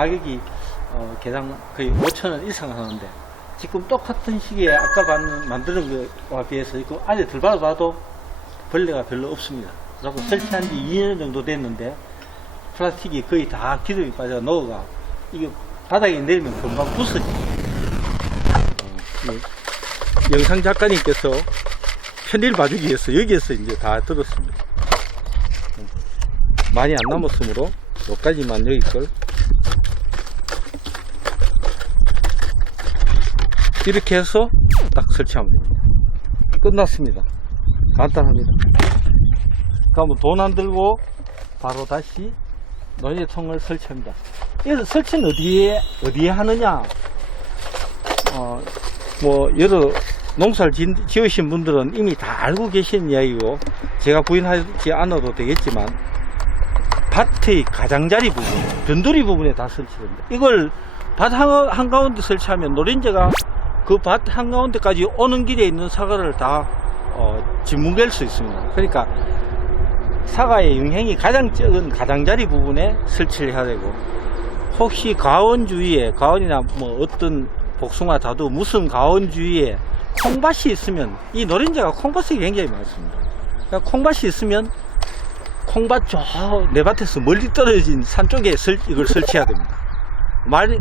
가격이 어, 개당 거의 5천원 이상 하는데 지금 똑같은 시기에 아까 만, 만드는 거와 비해서 이거 안에 들어봐도 벌레가 별로 없습니다. 그래서 설치한 지 2년 정도 됐는데 플라스틱이 거의 다 기름이 빠져 녹아가 이게 바닥에 내리면 금방 부서지. 어, 이 영상 작가님께서 편의를 봐주기 위해서 여기에서 이제 다 들었습니다. 음, 많이 안 남았으므로 여기까지만 여기 걸 이렇게 해서 딱 설치하면 됩니다. 끝났습니다. 간단합니다. 그러면 돈 안 들고 바로 다시 논예통을 설치합니다. 이 설치는 어디에 어디에 하느냐? 어, 뭐 여러 농사를 지- 지으신 분들은 이미 다 알고 계신 이야기고 제가 부인하지 않아도 되겠지만 밭의 가장자리 부분, 변두리 부분에 다 설치됩니다. 이걸 밭 한, 한가운데 설치하면 노린재가 그 밭 한가운데까지 오는 길에 있는 사과를 다 어, 짓뭉갤 수 있습니다. 그러니까 사과의 영향이 가장 적은 가장자리 부분에 설치를 해야 되고 혹시 가온 주위에 가온이나 뭐 어떤 복숭아 다도 무슨 가온 주위에 콩밭이 있으면 이 노린재가 콩밭이 굉장히 많습니다. 그러니까 콩밭이 있으면 콩밭 저 내 밭에서 멀리 떨어진 산 쪽에 설, 이걸 설치해야 됩니다. 말이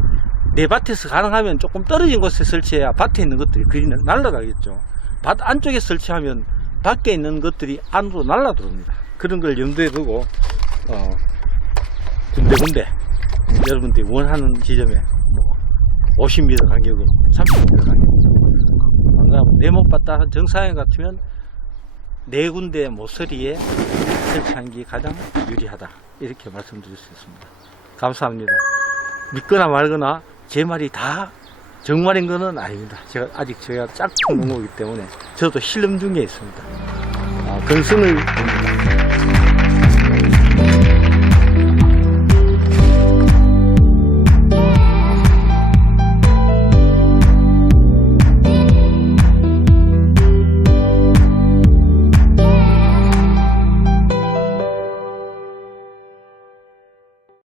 내 밭에서 가능하면 조금 떨어진 곳에 설치해야 밭에 있는 것들이 그리 날아가겠죠. 밭 안쪽에 설치하면 밖에 있는 것들이 안으로 날아 들어옵니다. 그런 걸 염두에 두고 어, 군데군데 여러분들이 원하는 지점에 뭐 50m 간격으로 30m 간격으로 그러니까 내못 봤다 정사형 같으면 네 군데 모서리에 설치하는 게 가장 유리하다 이렇게 말씀드릴 수 있습니다. 감사합니다. 믿거나 말거나 제 말이 다 정말인 거는 아닙니다. 제가 아직 제가 짝퉁 농구이기 때문에 저도 실험 중에 있습니다. 아, 근성을